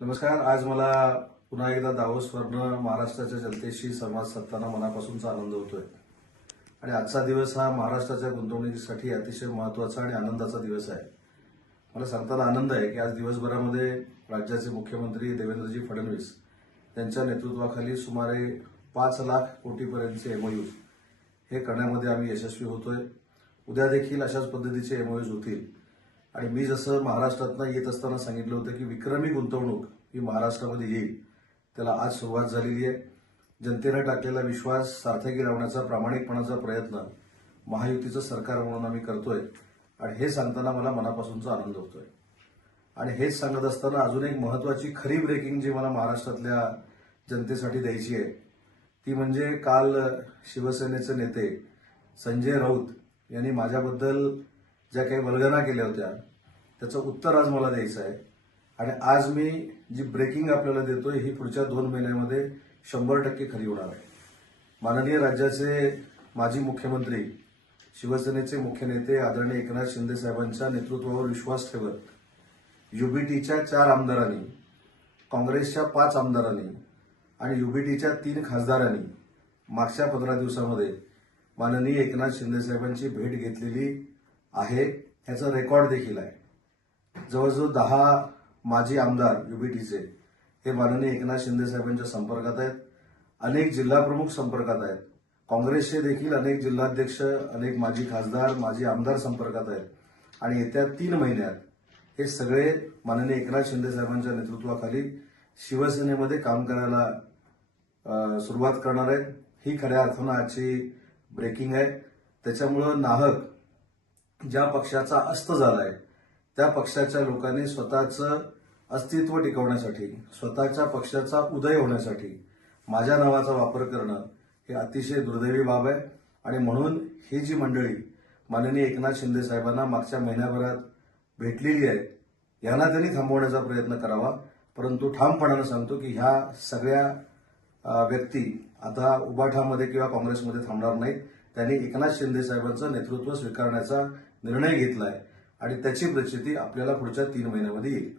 नमस्कार. आज मला पुन्हा एकदा दावोसवरनं महाराष्ट्राच्या जनतेशी संवाद साधताना मनापासूनचा आनंद होतोय. आणि आजचा दिवस हा महाराष्ट्राच्या गुंतवणुकीसाठी अतिशय महत्वाचा आणि आनंदाचा दिवस आहे. मला सांगताना आनंद आहे की आज दिवसभरामध्ये राज्याचे मुख्यमंत्री देवेंद्रजी फडणवीस यांच्या नेतृत्वाखाली सुमारे 5 लाख कोटीपर्यंतचे एमओयूज हे करण्यामध्ये आम्ही यशस्वी होतोय. उद्या देखील अशाच पद्धतीचे एमओयूज होतील. आणि मी जसं महाराष्ट्रातनं येत असताना सांगितलं होतं की विक्रमी गुंतवणूक ही महाराष्ट्रामध्ये येईल, त्याला आज सुरुवात झालेली आहे. जनतेने टाकलेला विश्वास सार्थकी लावण्याचा प्रामाणिकपणाचा प्रयत्न महायुतीचं सरकार म्हणून आम्ही करतोय. आणि हे सांगताना मला मनापासूनचा आनंद होतोय. आणि हेच सांगत असताना अजून एक महत्वाची खरी ब्रेकिंग जी मला महाराष्ट्रातल्या जनतेसाठी द्यायची आहे ती म्हणजे काल शिवसेनेचे नेते संजय राऊत यांनी माझ्याबद्दल ज्या काही वल्गना केल्या होत्या त्याचं उत्तर आज मला द्यायचं आहे. आणि आज मी जी ब्रेकिंग आपल्याला देतोय ही पुढच्या 2 महिन्यामध्ये 100% खरी होणार आहे. माननीय राज्याचे माजी मुख्यमंत्री शिवसेनेचे मुख्य नेते आदरणीय एकनाथ शिंदे साहेबांच्या नेतृत्वावर विश्वास ठेवत युबीटीच्या 4 आमदारांनी, काँग्रेसच्या 5 आमदारांनी आणि युबीटीच्या 3 खासदारांनी मागच्या 15 दिवसामध्ये माननीय एकनाथ शिंदे साहेबांची भेट घेतलेली आहे. ह्याचा रेकॉर्ड देखील आहे. जवळजवळ 10 माजी आमदार युबीटीचे हे माननीय एकनाथ शिंदे साहेबांच्या संपर्कात आहेत. अनेक जिल्हाप्रमुख संपर्कात आहेत. काँग्रेसचे देखील अनेक जिल्हाध्यक्ष, अनेक माजी खासदार, माजी आमदार संपर्कात आहेत. आणि येत्या 3 महिन्यात हे सगळे माननीय एकनाथ शिंदे साहेबांच्या नेतृत्वाखाली शिवसेनेमध्ये काम करायला सुरुवात करणार आहेत. ही खऱ्या अर्थानं आजची ब्रेकिंग आहे. त्याच्यामुळं नाहक ज्या पक्षाचा अस्त झालाय त्या पक्षाच्या लोकांनी स्वतःचं अस्तित्व टिकवण्यासाठी, स्वतःच्या पक्षाचा उदय होण्यासाठी माझ्या नावाचा वापर करणं हे अतिशय दुर्दैवी बाब आहे. आणि म्हणून ही जी मंडळी माननीय एकनाथ शिंदे साहेबांना मागच्या महिन्याभरात भेटलेली आहे यांना त्यांनी थांबवण्याचा प्रयत्न करावा. परंतु ठामपणानं सांगतो की ह्या सगळ्या व्यक्ती आता उबाठामध्ये किंवा काँग्रेसमध्ये थांबणार नाहीत. त्यांनी एकनाथ शिंदे साहेबांचं नेतृत्व स्वीकारण्याचा निर्णय घेतलाय आणि त्याची प्रचिती आपल्याला पुढच्या 3 महिन्यामध्ये येईल.